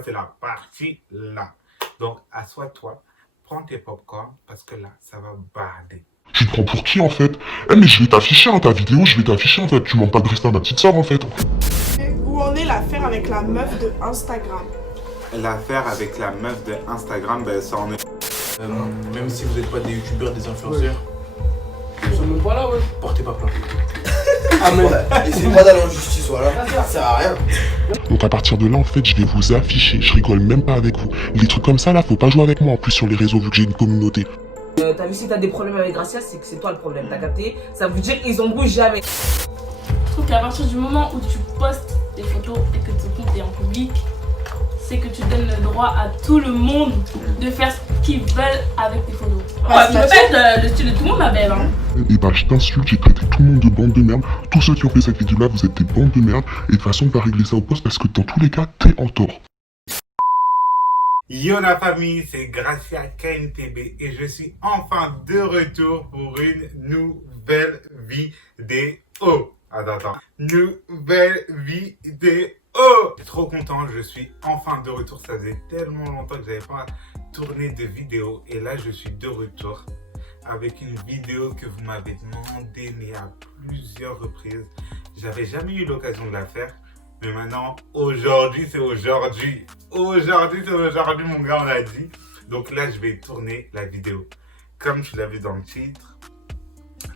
moi, c'est la partie là. Donc, assois-toi, prends tes popcorn parce que là, ça va bader. Tu te prends pour qui en fait? Eh mais je vais t'afficher ta vidéo, je vais t'afficher en fait. Tu manques pas de respect à ma petite soeur en fait. Où en est l'affaire avec la meuf de Instagram? L'affaire avec la meuf de Instagram, ben, ça en est. Même si vous n'êtes pas des youtubeurs, des influenceurs, Ils sont même pas là, ouais. portez pas plainte. Ah mais essayez pas d'aller en justice, voilà. Ça sert à rien. Donc à partir de là en fait je vais vous afficher, je rigole même pas avec vous. Les trucs comme ça là, faut pas jouer avec moi en plus sur les réseaux vu que j'ai une communauté. T'as vu, si t'as des problèmes avec Gracia, c'est que c'est toi le problème, t'as capté? Ça veut dire qu'ils embrouillent jamais. Je trouve qu'à partir du moment où tu postes des photos et que ton compte est en public, c'est que tu donnes le droit à tout le monde de faire ce qu'ils veulent avec tes photos. Ouais, Tu peux pas être le style de tout le monde, ma belle. Hein. Et bah je t'insulte, j'ai traité tout le monde de bande de merde. Tous ceux qui ont fait cette vidéo là, vous êtes des bandes de merde. Et de toute façon on va régler ça au poste parce que dans tous les cas, t'es en tort. Yo la famille, c'est Gracia KNTB et je suis enfin de retour pour une nouvelle vidéo. Attends. Nouvelle vidéo. Je suis trop content, je suis enfin de retour. Ça faisait tellement longtemps que j'avais pas tourné de vidéo et là je suis de retour avec une vidéo que vous m'avez demandé mais à plusieurs reprises. J'avais jamais eu l'occasion de la faire. Mais maintenant, aujourd'hui, c'est aujourd'hui. Aujourd'hui, c'est aujourd'hui, mon gars, on a dit. Donc là, je vais tourner la vidéo. Comme tu l'as vu dans le titre,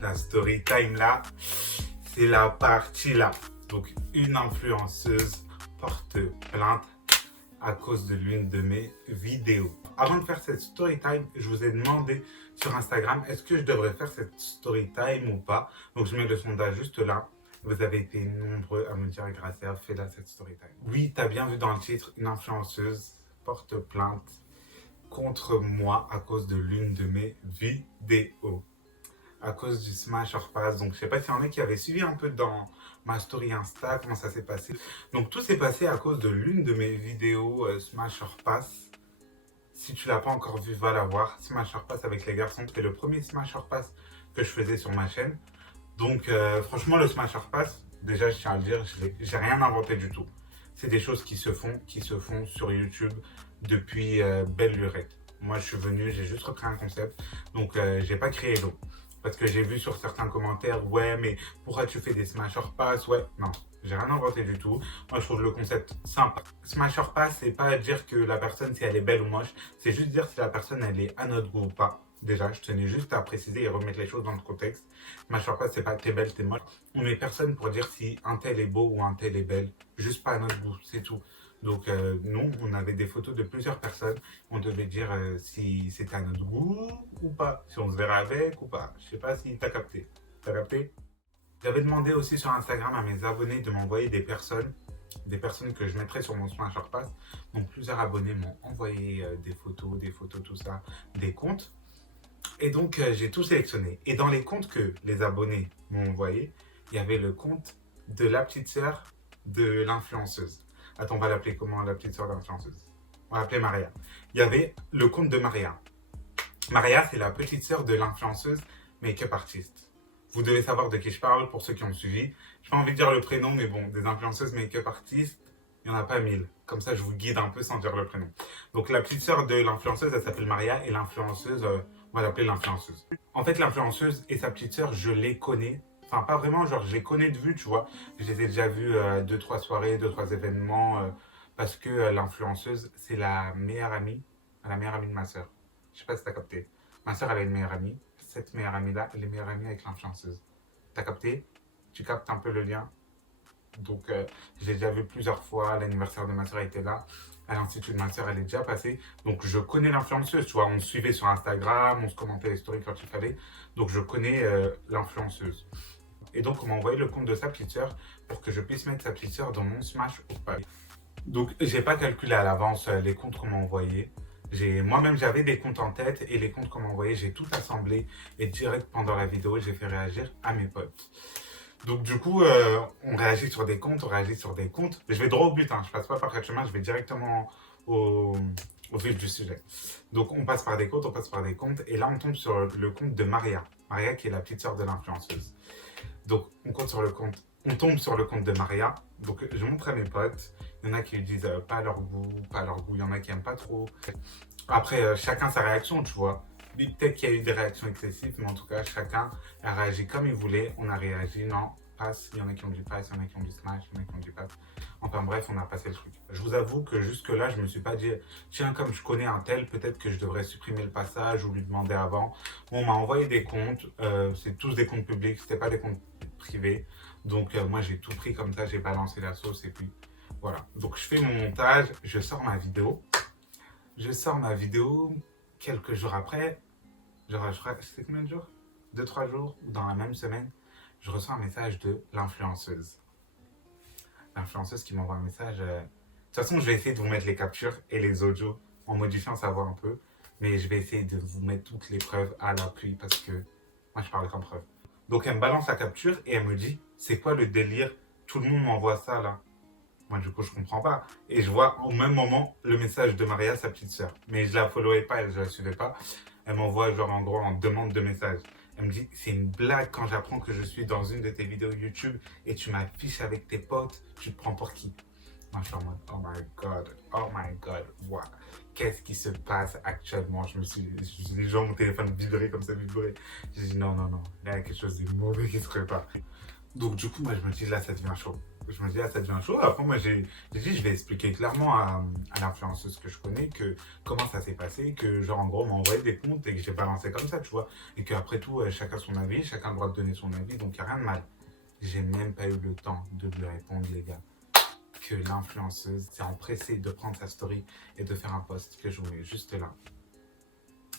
la story time là, c'est la partie là. Donc, une influenceuse porte plainte à cause de l'une de mes vidéos. Avant de faire cette story time, je vous ai demandé sur Instagram, est-ce que je devrais faire cette story time ou pas? Donc, je mets le sondage juste là. Vous avez été nombreux à me dire, Gracia, fais-la cette story time. Oui, t'as bien vu dans le titre, une influenceuse porte plainte contre moi à cause de l'une de mes vidéos. À cause du Smash or Pass. Donc, je sais pas s'il y en a qui avaient suivi un peu dans ma story Insta, comment ça s'est passé. Donc, tout s'est passé à cause de l'une de mes vidéos Smash or Pass. Si tu l'as pas encore vu, va la voir. Smash or Pass avec les garçons. C'était le premier Smash or Pass que je faisais sur ma chaîne. Donc, franchement, le Smash or Pass, déjà, je tiens à le dire, j'ai rien inventé du tout. C'est des choses qui se font sur YouTube depuis belle lurette. Moi, je suis venu, j'ai juste repris un concept, donc j'ai pas créé l'eau. Parce que j'ai vu sur certains commentaires, ouais, mais pourquoi tu fais des Smash or Pass? Ouais, non, j'ai rien inventé du tout. Moi, je trouve le concept sympa. Smash or Pass, c'est pas dire que la personne, si elle est belle ou moche, c'est juste dire si la personne, elle est à notre goût ou pas. Déjà, je tenais juste à préciser et remettre les choses dans le contexte. Smash or Pass, c'est pas t'es belle, t'es moche. On n'est personne pour dire si un tel est beau ou un tel est belle. Juste pas à notre goût, c'est tout. Donc, nous, on avait des photos de plusieurs personnes. On devait dire si c'était à notre goût ou pas. Si on se verrait avec ou pas. Je sais pas si t'as capté. T'as capté? J'avais demandé aussi sur Instagram à mes abonnés de m'envoyer des personnes que je mettrais sur mon Smash or Pass. Donc, plusieurs abonnés m'ont envoyé des photos, tout ça, des comptes. Et donc, j'ai tout sélectionné. Et dans les comptes que les abonnés m'ont envoyés, il y avait le compte de la petite sœur de l'influenceuse. Attends, on va l'appeler comment, la petite sœur de l'influenceuse? On va l'appeler Maria. Il y avait le compte de Maria. Maria, c'est la petite sœur de l'influenceuse make-up artiste. Vous devez savoir de qui je parle pour ceux qui ont suivi. Je n'ai pas envie de dire le prénom, mais bon, des influenceuses make-up artistes, il n'y en a pas 1000. Comme ça, je vous guide un peu sans dire le prénom. Donc, la petite sœur de l'influenceuse, elle s'appelle Maria, et l'influenceuse, on va l'appeler l'influenceuse. En fait, l'influenceuse et sa petite sœur, je les connais. Enfin, pas vraiment, genre, je les connais de vue, tu vois. Je les ai déjà vus à 2-3 soirées, 2-3 événements, parce que l'influenceuse, c'est la meilleure amie de ma sœur. Je sais pas si t'as capté. Ma sœur, elle a une meilleure amie. Cette meilleure amie-là, elle est meilleure amie avec l'influenceuse. T'as capté? Tu captes un peu le lien? Donc, j'ai déjà vu plusieurs fois. L'anniversaire de ma soeur était là. À l'institut de ma soeur, elle est déjà passée. Donc, je connais l'influenceuse. Tu vois, on se suivait sur Instagram, on se commentait les stories quand il fallait. Donc, je connais l'influenceuse. Et donc, on m'a envoyé le compte de sa petite soeur pour que je puisse mettre sa petite soeur dans mon Smash or Pass. Donc, j'ai pas calculé à l'avance les comptes qu'on m'a envoyés. Moi-même, j'avais des comptes en tête et les comptes qu'on m'a envoyés, j'ai tout assemblé. Et direct pendant la vidéo, j'ai fait réagir à mes potes. Donc du coup, on réagit sur des comptes, on réagit sur des comptes. Mais je vais droit au but, hein. Je passe pas par quatre chemins, je vais directement au vif du sujet. Donc on passe par des comptes, on passe par des comptes. Et là, on tombe sur le compte de Maria. Maria qui est la petite sœur de l'influenceuse. Donc on tombe sur le compte de Maria. Donc je montre à mes potes. Il y en a qui lui disent pas leur goût, il y en a qui aiment pas trop. Après, chacun sa réaction, tu vois. Lui, peut-être qu'il y a eu des réactions excessives, mais en tout cas, chacun a réagi comme il voulait. On a réagi, non, passe. Il y en a qui ont dit passe, il y en a qui ont dit smash, il y en a qui ont dit passe. Enfin bref, on a passé le truc. Je vous avoue que jusque-là, je me suis pas dit, tiens, comme je connais un tel, peut-être que je devrais supprimer le passage ou lui demander avant. Bon, on m'a envoyé des comptes, c'est tous des comptes publics, c'était pas des comptes privés. Donc moi, j'ai tout pris comme ça, j'ai balancé la sauce et puis voilà. Donc je fais mon montage, je sors ma vidéo. Je sors ma vidéo quelques jours après. Genre, je crois, c'était combien de jours 2-3 jours, ou dans la même semaine, je reçois un message de l'influenceuse. L'influenceuse qui m'envoie un message. De toute façon, je vais essayer de vous mettre les captures et les audios en modifiant sa voix un peu. Mais je vais essayer de vous mettre toutes les preuves à l'appui parce que moi, je parle comme preuve. Donc, elle me balance la capture et elle me dit, c'est quoi le délire? Tout le monde m'envoie ça, là. Moi, du coup, je comprends pas. Et je vois au même moment le message de Maria, sa petite sœur. Mais je la followais pas, je la suivais pas. Elle m'envoie genre en gros en demande de message. Elle me dit, c'est une blague quand j'apprends que je suis dans une de tes vidéos YouTube et tu m'affiches avec tes potes, tu te prends pour qui? Moi, je suis en mode, oh my god, wow. Qu'est-ce qui se passe actuellement? Les gens, mon téléphone vibrait comme ça, vibrait. J'ai dit, non, il y a quelque chose de mauvais qui se prépare. Donc, du coup, moi, je me dis, là, ça devient chaud. Je me dis, là, ça devient chaud. Après, moi, j'ai dit, je vais expliquer clairement à l'influenceuse que je connais comment ça s'est passé, que, genre, en gros, on m'a envoyé des comptes et que j'ai balancé comme ça, tu vois. Et qu'après tout, chacun son avis, chacun a le droit de donner son avis, donc il n'y a rien de mal. J'ai même pas eu le temps de lui répondre, les gars. Que l'influenceuse s'est empressée de prendre sa story et de faire un post que je voulais juste là.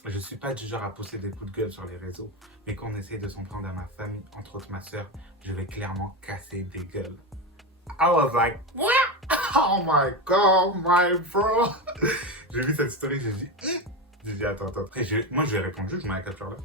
Je suis pas du genre à poster des coups de gueule sur les réseaux, mais quand on essaie de s'en prendre à ma famille, entre autres ma soeur, je vais clairement casser des gueules. I was like, what? Oh my god, my bro. J'ai vu cette story, j'ai dit, attends. Après, moi, je lui ai répondu, je mets la capture là.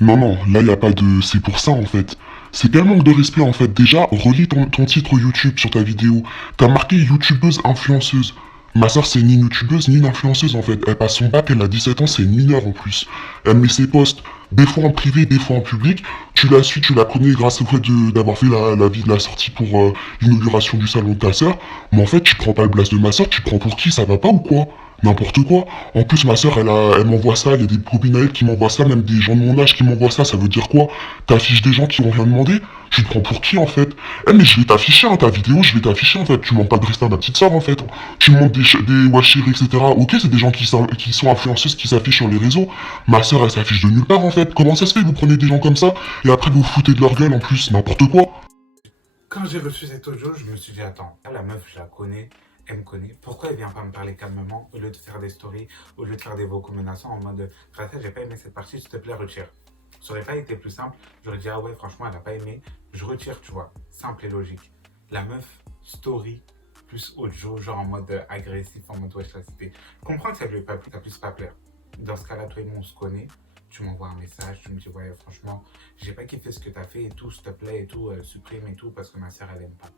Non, là, il n'y a pas de... C'est pour ça, en fait. C'est quel manque de respect, en fait. Déjà, relis ton titre YouTube sur ta vidéo. T'as marqué youtubeuse influenceuse. Ma soeur, c'est ni une youtubeuse, ni une influenceuse, en fait. Elle passe son bac, elle a 17 ans, c'est une mineure, en plus. Elle met ses posts, des fois en privé, des fois en public. Tu la suis, tu la connais grâce au fait d'avoir fait la sortie pour l'inauguration du salon de ta soeur. Mais en fait, tu prends pas le blast de ma soeur, tu prends pour qui? Ça va pas ou quoi? N'importe quoi. En plus, ma soeur, elle m'envoie ça, il y a des copines à elle qui m'envoient ça, même des gens de mon âge qui m'envoient ça veut dire quoi? T'affiches des gens qui ont rien demandé? Tu te prends pour qui, en fait? Mais je vais t'afficher, hein, ta vidéo, je vais t'afficher, en fait. Tu manques pas de respect à ma petite soeur, en fait. Tu montes des washiri, etc. Ok, c'est des gens qui sont influenceuses, qui s'affichent sur les réseaux. Ma soeur, elle s'affiche de nulle part, en fait. Comment ça se fait? Vous prenez des gens comme ça, et après vous foutez de leur gueule, en plus. N'importe quoi. Quand j'ai reçu cet audio, je me suis dit, attends, la meuf, je la connais. Elle me connaît, pourquoi elle vient pas me parler calmement au lieu de faire des stories, au lieu de faire des vocaux menaçants en mode Gracia, j'ai pas aimé cette partie, s'il te plaît, retire. Ça aurait pas été plus simple, j'aurais dit ah ouais, franchement, elle a pas aimé, je retire, tu vois, simple et logique. La meuf, story plus audio, genre en mode agressif, en mode wesh, je comprends que ça lui ait pas plu, ça puisse pas plaire. Dans ce cas-là, toi et moi, on se connaît, tu m'envoies un message, tu me dis ouais, franchement, j'ai pas kiffé ce que t'as fait et tout, s'il te plaît et tout, supprime et tout, parce que ma soeur, elle aime pas.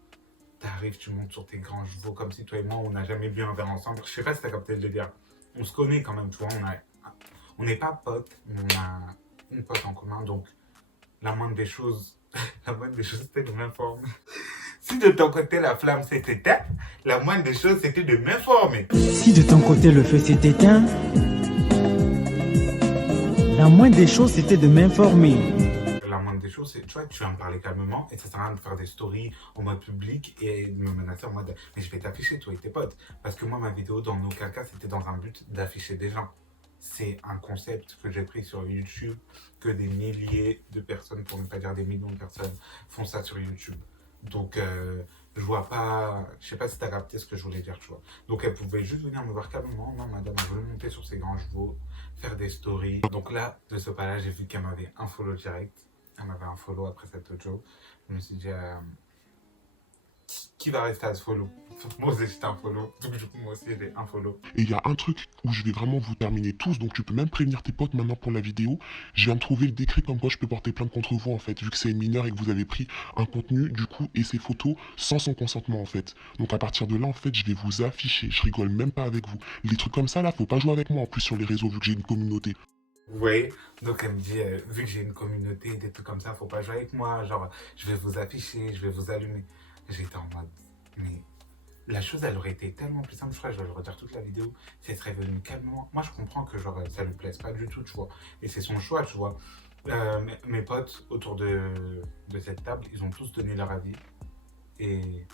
T'arrives, tu montes sur tes grands chevaux comme si toi et moi on n'a jamais bu un verre ensemble. Je sais pas si t'as capté le délire. On se connaît quand même, tu vois. On n'est pas potes, mais on a une pote en commun. Donc la moindre des choses, c'était de m'informer. Si de ton côté la flamme s'est éteinte, la moindre des choses c'était de m'informer. Si de ton côté le feu s'est éteint, la moindre des choses c'était de m'informer. La moindre des choses, c'est, tu vois, tu vas me parler calmement et ça sert à rien de faire des stories en mode public et de me menacer en mode mais je vais t'afficher toi et tes potes. Parce que moi, ma vidéo, dans aucun cas, c'était dans un but d'afficher des gens. C'est un concept que j'ai pris sur YouTube, que des milliers de personnes, pour ne pas dire des millions de personnes, font ça sur YouTube. Donc, je vois pas, je sais pas si t'as capté ce que je voulais dire, tu vois. Donc, elle pouvait juste venir me voir calmement. Non, madame, je voulais monter sur ses grands chevaux, faire des stories. Donc là, de ce pas-là, j'ai vu qu'elle m'avait un follow direct. Elle m'avait un follow après cette audio. Je me suis dit, qui va rester à ce follow? Moi aussi, j'étais un follow. Donc, du coup, moi aussi, j'ai un follow. Et il y a un truc où je vais vraiment vous terminer tous, donc tu peux même prévenir tes potes maintenant pour la vidéo. Je viens de trouver le décret comme quoi je peux porter plainte contre vous, en fait, vu que c'est une mineure et que vous avez pris un contenu, du coup, et ces photos sans son consentement, en fait. Donc à partir de là, en fait, je vais vous afficher. Je rigole même pas avec vous. Les trucs comme ça, là, faut pas jouer avec moi, en plus, sur les réseaux, vu que j'ai une communauté. Oui, donc elle me dit, vu que j'ai une communauté, des trucs comme ça, faut pas jouer avec moi, genre, je vais vous afficher, je vais vous allumer. J'étais en mode, mais la chose, elle aurait été tellement plus simple. Je crois que je vais le redire toute la vidéo. Si elle serait venue calmement. Moi, je comprends que genre, ça lui plaise pas du tout, tu vois. Et c'est son choix, tu vois. Mes potes autour de cette table, ils ont tous donné leur avis. Et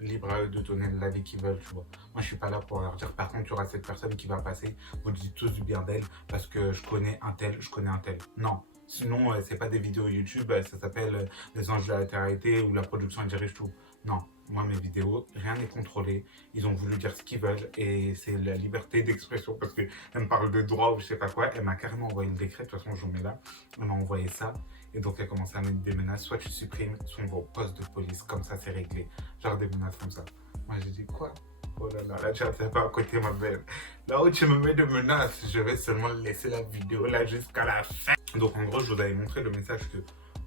libre à eux de donner l'avis qu'ils veulent, tu vois. Moi, je suis pas là pour leur dire, par contre, il y aura cette personne qui va passer, vous dites tous du bien d'elle, parce que je connais un tel, je connais un tel. Non. Sinon, c'est pas des vidéos YouTube, ça s'appelle Les Anges de la Latéralité ou la production dirige tout. Non. Moi, mes vidéos, rien n'est contrôlé. Ils ont voulu dire ce qu'ils veulent et c'est la liberté d'expression parce qu'elle me parle de droit ou je sais pas quoi. Elle m'a carrément envoyé le décret, de toute façon, je vous mets là. Elle m'a envoyé ça et donc elle commence à mettre des menaces. Soit tu supprimes, soit on va au poste de police. Comme ça, c'est réglé. Genre des menaces comme ça. Moi, j'ai dit quoi? Oh là là, là, tu ne pas à côté, ma belle. Là où tu me mets de menaces, je vais seulement laisser la vidéo là jusqu'à la fin. Donc, en gros, je vous avais montré le message que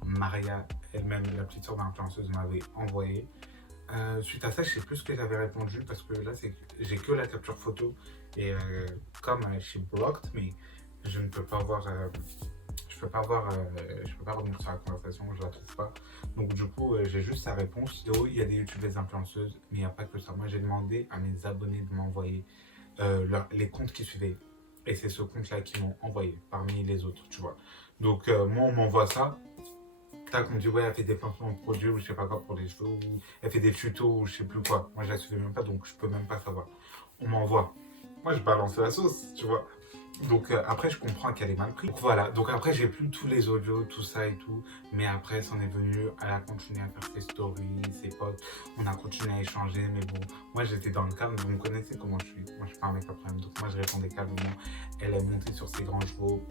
Maria, elle-même, la petite soeur d'influenceuse, m'avait envoyé. Suite à ça, je sais plus ce que j'avais répondu parce que là, j'ai que la capture photo et comme she blocked me, je ne peux pas voir, je peux pas revenir sur la conversation, je la trouve pas. Donc du coup, j'ai juste sa réponse. Il y a des youtubeuses influenceuses, mais il n'y a pas que ça. Moi, j'ai demandé à mes abonnés de m'envoyer les comptes qui suivaient et c'est ce compte-là qu'ils m'ont envoyé parmi les autres, tu vois. Donc moi, on m'envoie ça. Tac, on me dit ouais, elle fait des placements de produits ou je sais pas quoi pour les cheveux, ou elle fait des tutos ou je sais plus quoi. Moi je la suivais même pas donc je peux même pas savoir. On m'envoie. Moi je balance la sauce, tu vois. Donc après je comprends qu'elle est mal prise. Donc voilà, donc après j'ai plus tous les audios, tout ça et tout. Mais après c'en est venu, elle a continué à faire ses stories, ses posts. On a continué à échanger, mais bon, moi j'étais dans le calme, vous me connaissez comment je suis. Moi je suis pas un mec à problème, donc moi je répondais calmement. Elle est montée sur ses grands chevaux.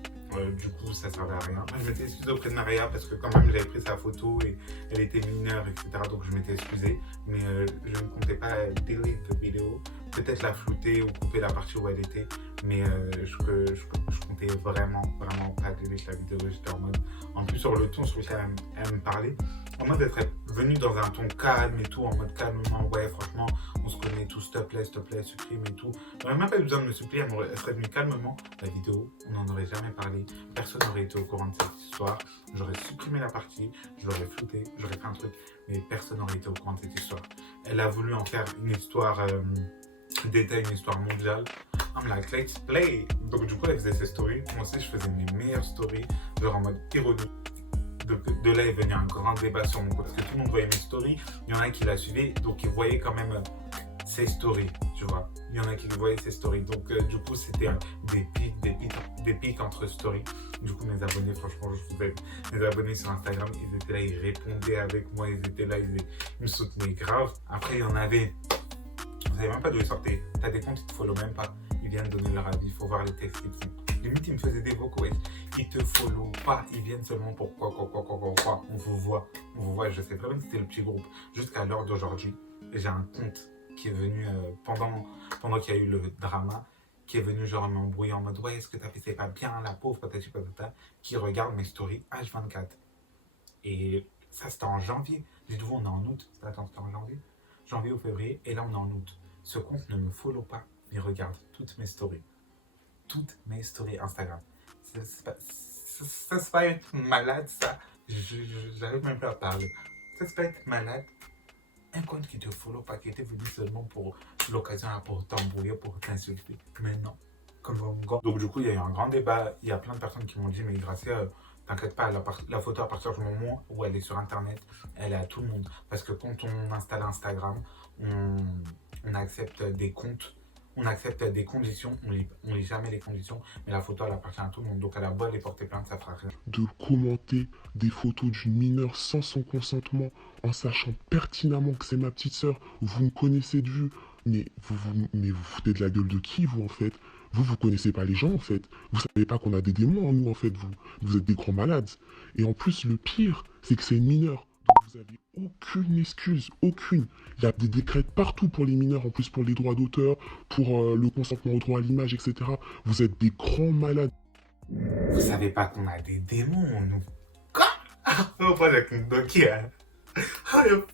Du coup ça servait à rien. Moi je m'étais excusé auprès de Maria parce que quand même j'avais pris sa photo et elle était mineure, etc. Donc je m'étais excusé. Mais je ne comptais pas delete la vidéo. Peut-être la flouter ou couper la partie où elle était. Mais je comptais vraiment pas delete la vidéo. J'étais en mode, en plus sur le ton sur lequel elle me parlait, en mode d'être venue dans un ton calme et tout, en mode calmement, ouais franchement, on se connaît tous, s'il te plaît, supprime et tout. J'aurais même pas eu besoin de me supplier, elle serait venue calmement. La vidéo, on n'en aurait jamais parlé, personne n'aurait été au courant de cette histoire. J'aurais supprimé la partie, je l'aurais flouté, j'aurais fait un truc, mais personne n'aurait été au courant de cette histoire. Elle a voulu en faire une histoire d'État, une histoire mondiale. I'm like, let's play. Donc du coup, elle faisait ses stories. Moi aussi, je faisais mes meilleures stories, genre en mode ironie. De là est venu un grand débat sur mon compte parce que tout le monde voyait mes stories. Il y en a qui la suivaient, donc ils voyaient quand même ses stories, tu vois. Il y en a qui voyaient ses stories. Donc du coup, c'était des pics entre stories. Du coup, mes abonnés, franchement, mes abonnés sur Instagram, ils étaient là, ils répondaient avec moi, ils étaient là, ils me soutenaient grave. Après, il y en avait, vous savez même pas d'où ils sortaient. T'as des comptes, ils te follow même pas. Ils viennent donner leur avis, il faut voir les textes qu'ils font. Limite, ils me faisaient des vocaux, ils te follow pas, ils viennent seulement pour quoi. On vous voit, je sais très bien que c'était le petit groupe. Jusqu'à l'heure d'aujourd'hui, j'ai un compte qui est venu pendant qu'il y a eu le drama, qui est venu genre m'embrouiller en mode ouais, est-ce que t'as fait c'est pas bien, la pauvre patati patata, qui regarde mes stories H24. Et ça, c'était en janvier. Dites-vous, on est en août. Attends, c'était en janvier ou février, et là, on est en août. Ce compte ne me follow pas, mais regarde toutes mes stories. Toutes mes stories Instagram. Ça se va être malade, ça. J'arrive même pas à parler. Ça se va être malade. Un compte qui te follow pas, qui était venu seulement pour l'occasion, pour t'embrouiller, pour t'insulter. Mais non. Comme un gars. Donc du coup, il y a eu un grand débat. Il y a plein de personnes qui m'ont dit, mais Gracia, t'inquiète pas, la photo à partir du moment où elle est sur Internet, elle est à tout le monde. Parce que quand on installe Instagram, on accepte des comptes. On accepte des conditions, on lit jamais les conditions, mais la photo elle appartient à tout le monde, donc elle a beau aller porter plainte, ça fera rien. De commenter des photos d'une mineure sans son consentement, en sachant pertinemment que c'est ma petite sœur, vous me connaissez de vue, mais vous foutez de la gueule de qui vous en fait? Vous connaissez pas les gens en fait, vous savez pas qu'on a des démons en nous en fait, vous êtes des grands malades. Et en plus le pire, c'est que c'est une mineure. Donc vous avez aucune excuse, aucune. Il y a des décrets partout pour les mineurs, en plus pour les droits d'auteur, pour le consentement au droit à l'image, etc. Vous êtes des grands malades. Vous savez pas qu'on a des démons, nous? Quoi? Oh, pas avec une doki, hein?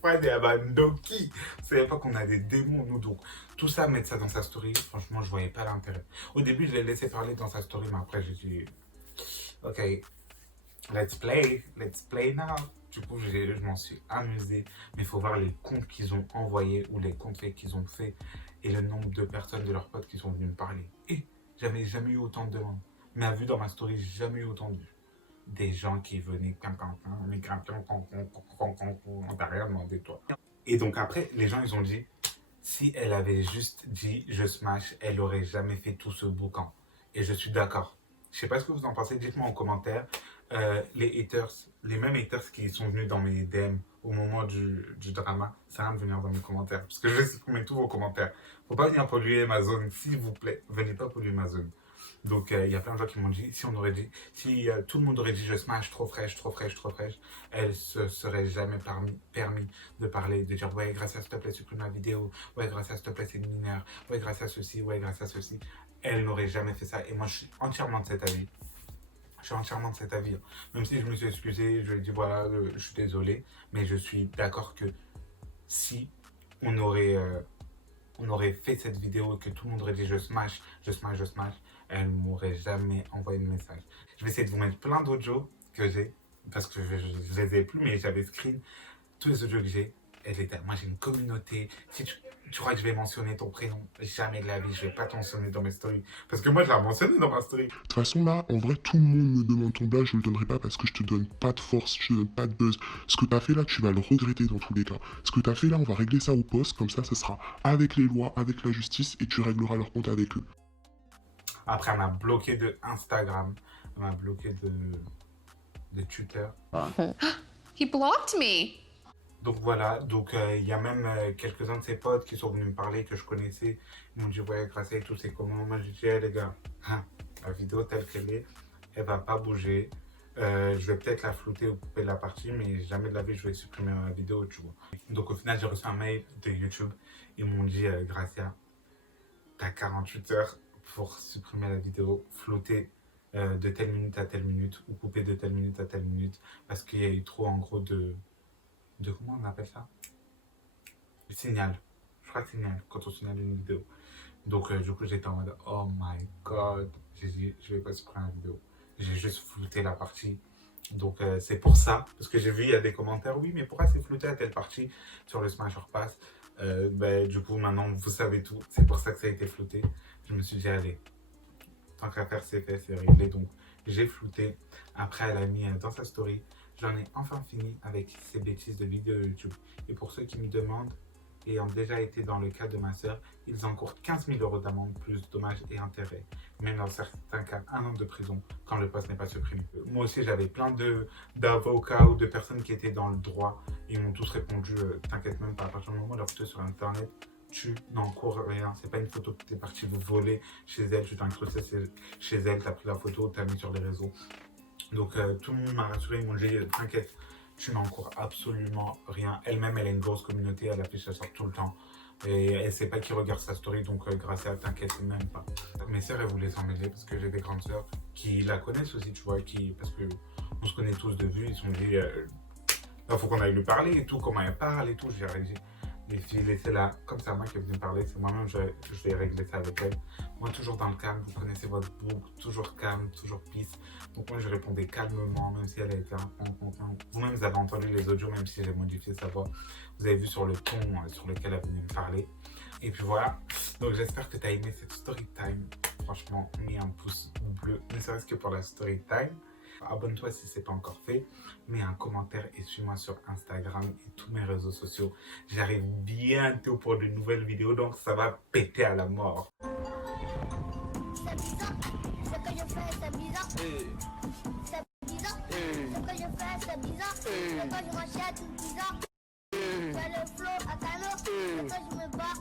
Pas des doki. Vous savez pas qu'on a des démons, nous, donc tout ça, mettre ça dans sa story, franchement, je voyais pas l'intérêt. Au début, je l'ai laissé parler dans sa story, mais après, j'ai dit, ok. let's play now. Du coup, je m'en suis amusé, mais il faut voir les comptes qu'ils ont envoyés ou les comptes faits qu'ils ont fait et le nombre de personnes de leurs potes qui sont venus me parler. Et j'avais jamais eu autant de demandes. Mais à vue dans ma story, j'ai jamais eu autant de vues. Des gens qui venaient, on t'a rien demandé toi. Et donc après, les gens ils ont dit, si elle avait juste dit je smash, elle aurait jamais fait tout ce boucan. Et je suis d'accord. Je sais pas ce que vous en pensez, dites-moi en commentaire. Les haters, les mêmes haters qui sont venus dans mes DM au moment du drama, ça va me venir dans mes commentaires. Parce que je vais supprimer tous vos commentaires. Faut pas venir polluer ma zone, s'il vous plaît. Venez pas polluer ma zone. Donc il y a plein de gens qui m'ont dit, si on aurait dit, si tout le monde aurait dit je smash trop fraîche, elle se serait jamais permis de parler, de dire ouais grâce à s'il te plaît supprime la vidéo, ouais grâce à s'il te plaît c'est une mineure, ouais grâce à ceci, ouais grâce à ceci. Elle n'aurait jamais fait ça et moi je suis entièrement de cet avis. Je suis entièrement de cet avis. Même si je me suis excusé, je lui ai dit voilà, je suis désolé, mais je suis d'accord que si on aurait fait cette vidéo et que tout le monde aurait dit je smash, elle m'aurait jamais envoyé de message. Je vais essayer de vous mettre plein d'audios que j'ai, parce que je les ai plus, mais j'avais screen tous les audios que j'ai. Moi j'ai une communauté. Si tu crois que je vais mentionner ton prénom, jamais de la vie, je vais pas te mentionner dans mes stories. Parce que moi je l'ai mentionné dans ma story. De toute façon, là, en vrai, tout le monde me demande ton blast, je le donnerai pas parce que je te donne pas de force, je te donne pas de buzz. Ce que t'as fait là, tu vas le regretter dans tous les cas. Ce que t'as fait là, on va régler ça au poste, comme ça sera avec les lois, avec la justice, et tu régleras leur compte avec eux. Après, elle m'a bloqué de Instagram, elle m'a bloqué de Twitter. He blocked me. Donc voilà, donc il y a même quelques-uns de ses potes qui sont venus me parler, que je connaissais. Ils m'ont dit ouais, grâce à tout, c'est comment. Moi j'ai dit hey, les gars, la vidéo telle qu'elle est, elle va pas bouger. Je vais peut-être la flouter ou couper la partie, mais jamais de la vie je vais supprimer ma vidéo, tu vois. Donc au final j'ai reçu un mail de YouTube. Ils m'ont dit Gracia, t'as 48 heures pour supprimer la vidéo, flouter de telle minute à telle minute ou couper de telle minute à telle minute parce qu'il y a eu trop en gros de comment on appelle ça? Le signal. Je crois que signal, quand on signale une vidéo. Donc du coup j'étais en mode oh my god. J'ai dit je vais pas supprimer la vidéo. J'ai juste flouté la partie. Donc c'est pour ça. Parce que j'ai vu il y a des commentaires. Oui mais pourquoi c'est flouté à telle partie sur le Smash Pass? Du coup maintenant vous savez tout. C'est pour ça que ça a été flouté. Je me suis dit allez. Tant qu'à faire c'est fait, c'est réglé. Donc j'ai flouté. Après elle a mis dans sa story. J'en ai enfin fini avec ces bêtises de vidéos YouTube. Et pour ceux qui me demandent, ayant déjà été dans le cas de ma soeur, ils encourent 15 000 € d'amende plus dommages et intérêts. Même dans certains cas, 1 an de prison quand le poste n'est pas supprimé. Moi aussi, j'avais plein d'avocats ou de personnes qui étaient dans le droit. Ils m'ont tous répondu, t'inquiète même pas, à partir du moment où la photo sur Internet, tu n'encours rien. C'est pas une photo que tu es parti voler chez elle, tu t'es incrusté chez elle, tu as pris la photo, tu as mis sur les réseaux. Donc tout le monde m'a rassuré, ils m'ont dit t'inquiète, tu n'encours absolument rien. Elle-même, elle a une grosse communauté, elle affiche ça tout le temps. Et elle sait pas qui regarde sa story, donc grâce à elle, t'inquiète même pas. Mes sœurs, elles voulaient s'en mêler parce que j'ai des grandes sœurs qui la connaissent aussi, tu vois, parce que on se connaît tous de vue, ils se sont dit il faut qu'on aille lui parler et tout, comment elle parle et tout. J'ai dit les filles, laissez-la, comme c'est à moi qui est venue parler, c'est moi-même, je vais régler ça avec elle. Moi, toujours dans le calme, vous connaissez votre boucle, toujours calme, toujours peace. Donc moi, je répondais calmement, même si elle a été vous-même, vous avez entendu les audios, même si j'ai modifié sa voix. Vous avez vu sur le ton sur lequel elle venait me parler. Et puis voilà, donc j'espère que tu as aimé cette story time. Franchement, mets un pouce bleu, ne serait-ce que pour la story time. Abonne-toi si ce n'est pas encore fait, mets un commentaire et suis-moi sur Instagram et tous mes réseaux sociaux. J'arrive bientôt pour de nouvelles vidéos, donc ça va péter à la mort. C'est bizarre, ce que je fais c'est bizarre. C'est bizarre, ce que je fais c'est bizarre. Ce que je rachète c'est bizarre. Je fais le flow à canot, ce que je me bats.